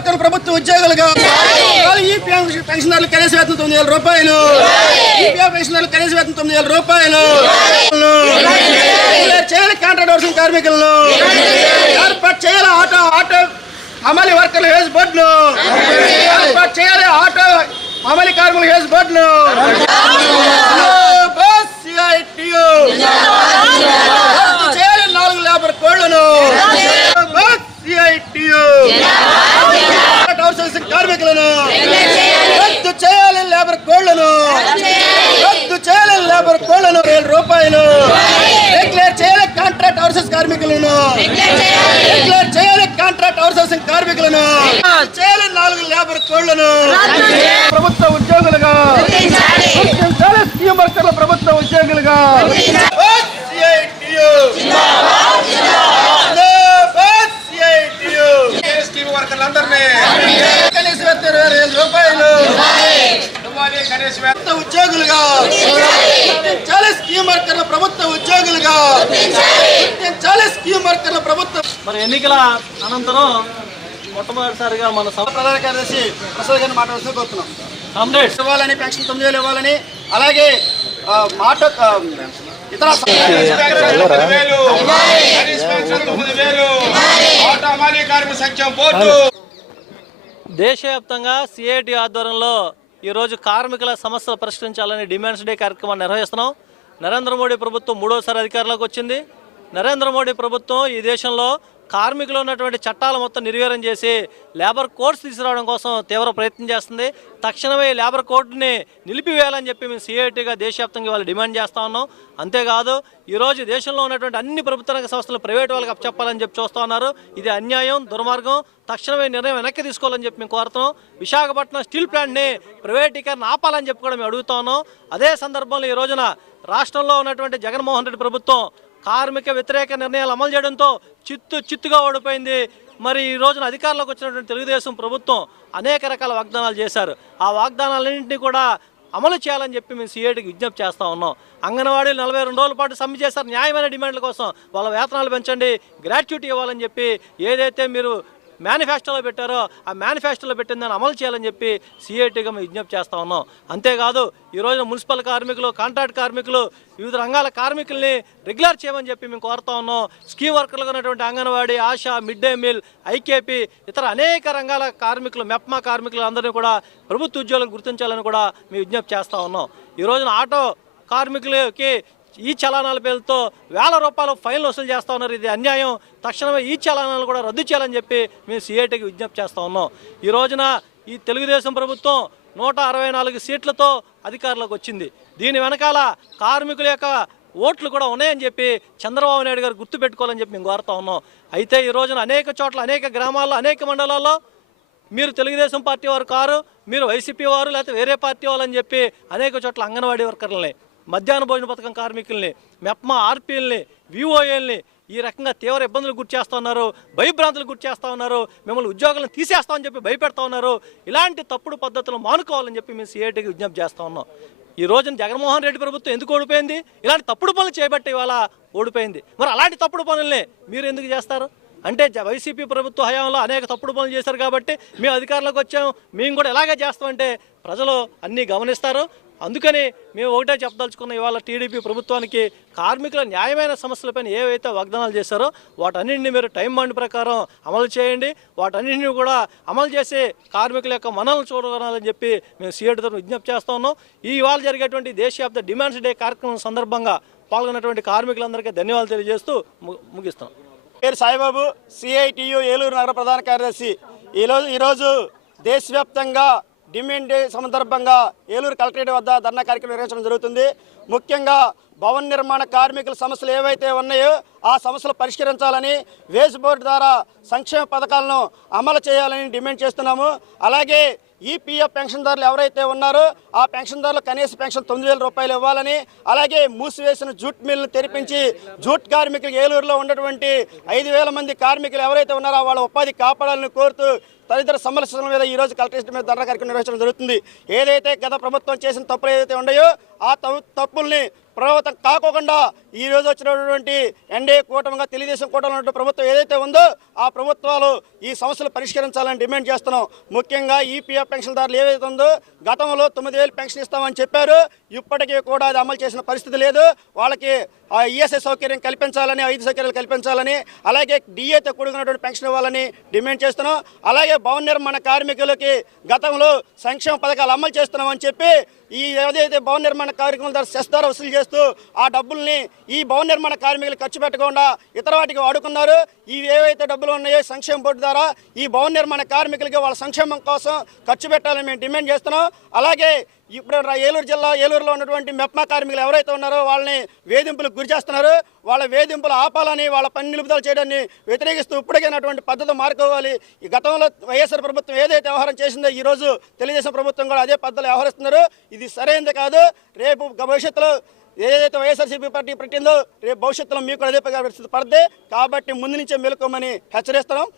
వర్కర్లు ప్రభుత్వ ఉద్యోగులుగా పెన్షనర్లు కనీస వేతనం తొమ్మిది వేల రూపాయలు. పెన్షనర్లు కనీస వేతనం తొమ్మిది వేల రూపాయలు. చేయాలి. కాంట్రాక్ట్ వర్షం కార్మికులను. ఏర్పాటు చేయాలి ఆటో ఆటో అమలు వర్కర్లు వేసి బోర్డులు ఏర్పాటు చేయాలి. ఆటో అమలు కార్మికులు వేసి బోర్డులు కార్మికులను. డిక్లేర్ చేయాలి. కాంట్రాక్ట్ అవుట్సోర్సింగ్ కార్మికులను. చేయాలి నాలుగు లేబర్ కోళ్ళను. ప్రభుత్వ ఉద్యోగులుగా. స్కీమ్ వర్కర్ల ప్రభుత్వ ఉద్యోగులుగా. స్కీమ్ వర్కర్లందరినీ. కనీస వేతనం ఇరవై వేల రూపాయలు. ఉద్యోగులుగా. గుర్తించాలి స్కీమ్ వర్కర్ల ప్రభుత్వ ఉద్యోగులుగా గుర్తించాలి స్కీమ్ వర్కర్ల ప్రభుత్వ మరి ఎన్నికల అనంతరం మొట్టమొదటిసారిగా మన సభ ప్రధాన కార్యదర్శి ప్రసాద్ గారిని మాట్లాడుతూ కోరుతున్నాం. కామ్రేడ్స్ ఇవ్వాలని పెన్షన్ తొమ్మిది వేలు ఇవ్వాలని అలాగే మాట ఇతర దేశవ్యాప్తంగా సిఐటి ఆధ్వర్యంలో ఈరోజు కార్మికుల సమస్యలు పరిష్కరించాలని డిమాండ్స్ డే కార్యక్రమాన్ని నిర్వహిస్తున్నాం. నరేంద్ర మోడీ ప్రభుత్వం మూడోసారి అధికారంలోకి వచ్చింది. నరేంద్ర మోడీ ప్రభుత్వం ఈ దేశంలో కార్మికులు ఉన్నటువంటి చట్టాలు మొత్తం నిర్వీర్యం చేసి లేబర్ కోడ్స్ తీసుకురావడం కోసం తీవ్ర ప్రయత్నం చేస్తుంది. తక్షణమే ఈ లేబర్ కోడ్ని నిలిపివేయాలని చెప్పి మేము సిఐటీగా దేశవ్యాప్తంగా వాళ్ళు డిమాండ్ చేస్తూ ఉన్నాం. అంతేకాదు ఈరోజు దేశంలో ఉన్నటువంటి అన్ని ప్రభుత్వ రంగ సంస్థలు ప్రైవేట్ వాళ్ళకి అప్పచెప్పాలని చెప్పి చూస్తూ ఉన్నారు. ఇది అన్యాయం దుర్మార్గం. తక్షణమే నిర్ణయం వెనక్కి తీసుకోవాలని చెప్పి మేము కోరుతున్నాం. విశాఖపట్నం స్టీల్ ప్లాంట్ని ప్రైవేటీకరణ ఆపాలని చెప్పి కూడా మేము అడుగుతా ఉన్నాం. అదే సందర్భంలో ఈ రోజున రాష్ట్రంలో ఉన్నటువంటి జగన్మోహన్ రెడ్డి ప్రభుత్వం కార్మిక వ్యతిరేక నిర్ణయాలు అమలు చేయడంతో చిత్తు చిత్తుగా ఓడిపోయింది. మరి ఈ రోజున అధికారంలోకి వచ్చినటువంటి తెలుగుదేశం ప్రభుత్వం అనేక రకాల వాగ్దానాలు చేశారు. ఆ వాగ్దానాలన్నింటినీ కూడా అమలు చేయాలని చెప్పి మేము సీఐటికి విజ్ఞప్తి చేస్తా ఉన్నాం. అంగన్వాడీలు నలభై రెండు రోజుల పాటు సమ్మె చేశారు. న్యాయమైన డిమాండ్ల కోసం వాళ్ళ వేతనాలు పెంచండి గ్రాట్యుటీ ఇవ్వాలని చెప్పి ఏదైతే మీరు మేనిఫెస్టోలో పెట్టారో ఆ మేనిఫెస్టోలో పెట్టిన దాన్ని అమలు చేయాలని చెప్పి సిఐటిగా మేము విజ్ఞప్తి చేస్తా ఉన్నాం. అంతేకాదు ఈ రోజున మున్సిపల్ కార్మికులు కాంట్రాక్ట్ కార్మికులు వివిధ రంగాల కార్మికుల్ని రెగ్యులర్ చేయమని చెప్పి మేము కోరుతా ఉన్నాం. స్కీమ్ వర్కర్లుగా ఉన్నటువంటి Anganwadi ASHA mid day meal IKP ఇతర అనేక రంగాల కార్మికులు మెప్మా కార్మికులు అందరినీ కూడా ప్రభుత్వ ఉద్యోగులకు గుర్తించాలని కూడా మేము విజ్ఞప్తి చేస్తా ఉన్నాం. ఈ రోజున ఆటో కార్మికులకి ఈ చలానాల పేరుతో వేల రూపాయలు ఫైన్లు వసూలు చేస్తూ ఉన్నారు. ఇది అన్యాయం. తక్షణమే ఈ చలానాలు కూడా రద్దు చేయాలని చెప్పి మేము సిఐటికి విజ్ఞప్తి చేస్తూ ఉన్నాం. ఈ రోజున ఈ తెలుగుదేశం ప్రభుత్వం నూట అరవై నాలుగు సీట్లతో అధికారంలోకి వచ్చింది. దీని వెనకాల కార్మికుల యొక్క ఓట్లు కూడా ఉన్నాయని చెప్పి చంద్రబాబు నాయుడు గారు గుర్తుపెట్టుకోవాలని చెప్పి మేము కోరుతా ఉన్నాం. అయితే ఈ రోజున అనేక చోట్ల అనేక గ్రామాల్లో అనేక మండలాల్లో మీరు తెలుగుదేశం పార్టీ వారు కారు మీరు వైసీపీ వారు లేకపోతే వేరే పార్టీ వాళ్ళని చెప్పి అనేక చోట్ల అంగన్వాడీ వర్కర్లని మధ్యాహ్న భోజన పథకం కార్మికుల్ని మెప్మా ఆర్పీఎల్ని విఓఏల్ని ఈ రకంగా తీవ్ర ఇబ్బందులు గురి చేస్తూ ఉన్నారు భయభ్రాంతులు గురి చేస్తూ ఉన్నారు మిమ్మల్ని ఉద్యోగాలను తీసేస్తామని చెప్పి భయపెడతా ఉన్నారు. ఇలాంటి తప్పుడు పద్ధతులు మానుకోవాలని చెప్పి మేము సిఐటికి విజ్ఞప్తి చేస్తూ ఉన్నాం. ఈ రోజున జగన్మోహన్ రెడ్డి ప్రభుత్వం ఎందుకు ఓడిపోయింది? ఇలాంటి తప్పుడు పనులు చేపట్టి ఇవాళ ఓడిపోయింది. మరి అలాంటి తప్పుడు పనుల్ని మీరు ఎందుకు చేస్తారు? అంటే జ- వైసీపీ ప్రభుత్వ హయాంలో అనేక తప్పుడు పనులు చేశారు కాబట్టి మేము అధికారంలోకి వచ్చాం మేము కూడా ఎలాగే చేస్తామంటే ప్రజలు అన్నీ గమనిస్తారు. అందుకని మేము ఒకటే చెప్పదలుచుకున్న ఇవాళ టీడీపీ ప్రభుత్వానికి కార్మికుల న్యాయమైన సమస్యలపైన ఏవైతే వాగ్దానాలు చేశారో వాటన్నింటినీ మీరు టైం బాండ్ ప్రకారం అమలు చేయండి. వాటన్నింటినీ కూడా అమలు చేసి కార్మికుల యొక్క మనల్ని చూడగలని చెప్పి మేము సీఎడ్ తరఫున విజ్ఞప్తి చేస్తా ఉన్నాం. ఈ ఇవాళ జరిగేటువంటి దేశవ్యాప్త డిమాండ్స్ డే కార్యక్రమం సందర్భంగా పాల్గొన్నటువంటి కార్మికులందరికీ ధన్యవాదాలు తెలియజేస్తూ ము- ముగిస్తాం. పేరు సాయిబాబు సిఐటియు ఏలూరు నగర ప్రధాన కార్యదర్శి. ఈరోజు ఈరోజు దేశవ్యాప్తంగా డిమాండ్ సందర్భంగా ఏలూరు కలెక్టరేట్ వద్ద ధర్నా కార్యక్రమం నిర్వహించడం జరుగుతుంది. ముఖ్యంగా భవన నిర్మాణ కార్మికుల సమస్యలు ఏవైతే ఉన్నాయో ఆ సమస్యలు పరిష్కరించాలని వేజ్ బోర్డు ద్వారా సంక్షేమ పథకాలను అమలు చేయాలని డిమాండ్ చేస్తున్నాము. అలాగే ఈపీఎఫ్ పెన్షన్దారులు ఎవరైతే ఉన్నారో ఆ పెన్షన్దారులు కనీస పెన్షన్ తొమ్మిది వేల రూపాయలు ఇవ్వాలని అలాగే మూసివేసిన జూట్ మిల్ను తెరిపించి జూట్ కార్మికులు ఏలూరులో ఉన్నటువంటి ఐదు వేల మంది కార్మికులు ఎవరైతే ఉన్నారో వాళ్ళ ఉపాధి కాపాడాలని కోరుతూ తదితర సమస్యల మీద ఈ రోజు కలెక్టరేట్ మీద ధర్నా కార్యక్రమం నిర్వహించడం జరుగుతుంది. ఏదైతే గత ప్రభుత్వం చేసిన తప్పులు ఏదైతే ఉన్నాయో ఆ తప్పు- తప్పుల్ని ప్రభావితం కాకోకుండా ఈ రోజు వచ్చినటువంటి ఎన్డీఏ కూటమిగా తెలుగుదేశం కూటమి ప్రభుత్వం ఏదైతే ఉందో ఆ ప్రభుత్వాలు ఈ సమస్యలు పరిష్కరించాలని డిమాండ్ చేస్తున్నాం. ముఖ్యంగా ఈపీఎఫ్ పెన్షన్దారులు ఏదైతే ఉందో గతంలో తొమ్మిది వేలు పెన్షన్ ఇస్తామని చెప్పారు. ఇప్పటికీ కూడా అది అమలు చేసిన పరిస్థితి లేదు. వాళ్ళకి ఆ ఈఎస్ఐ సౌకర్యం కల్పించాలని ఐదు సౌకర్యాలు కల్పించాలని అలాగే డిఏతో కూడుకున్నటువంటి పెన్షన్ ఇవ్వాలని డిమాండ్ చేస్తున్నాం. అలాగే భవన నిర్మాణ కార్మికులకి గతంలో సంక్షేమ పథకాలు అమలు చేస్తున్నామని చెప్పి ఈ ఏదైతే భవన నిర్మాణ కార్యక్రమం ద్వారా సెస్ ద్వారా వసూలు చేస్తూ ఆ డబ్బుల్ని ఈ భవన నిర్మాణ కార్మికులు ఖర్చు పెట్టకుండా ఇతర వాటికి వాడుకున్నారు. ఈ ఏవైతే డబ్బులు ఉన్నాయో సంక్షేమ బోర్డు ద్వారా ఈ భవన నిర్మాణ కార్మికులకి వాళ్ళ సంక్షేమం కోసం ఖర్చు పెట్టాలని మేము డిమాండ్ చేస్తున్నాం. అలాగే ఇప్పుడు ఏలూరు జిల్లా ఏలూరులో ఉన్నటువంటి మెప్మా కార్మికులు ఎవరైతే ఉన్నారో వాళ్ళని వేధింపులకు గురి చేస్తున్నారు. వాళ్ళ వేధింపులు ఆపాలని వాళ్ళ పని నిలుపుదల చేయడాన్ని వ్యతిరేకిస్తూ ఇప్పటికైనటువంటి పద్ధతి మార్చుకోవాలి ఈ గతంలో వైఎస్ఆర్ ప్రభుత్వం ఏదైతే వ్యవహారం చేసిందో ఈ రోజు తెలుగుదేశం ప్రభుత్వం కూడా అదే పద్ధతిలో వ్యవహరిస్తున్నారు. ఇది సరైనది కాదు. రేపు భవిష్యత్తులో ఏదైతే వైఎస్ఆర్సీపీ పార్టీ పెట్టిందో రేపు భవిష్యత్తులో మీకు కూడా అదే పరిస్థితి పడితే కాబట్టి ముందు నుంచే మేలుకోమని హెచ్చరిస్తున్నాం.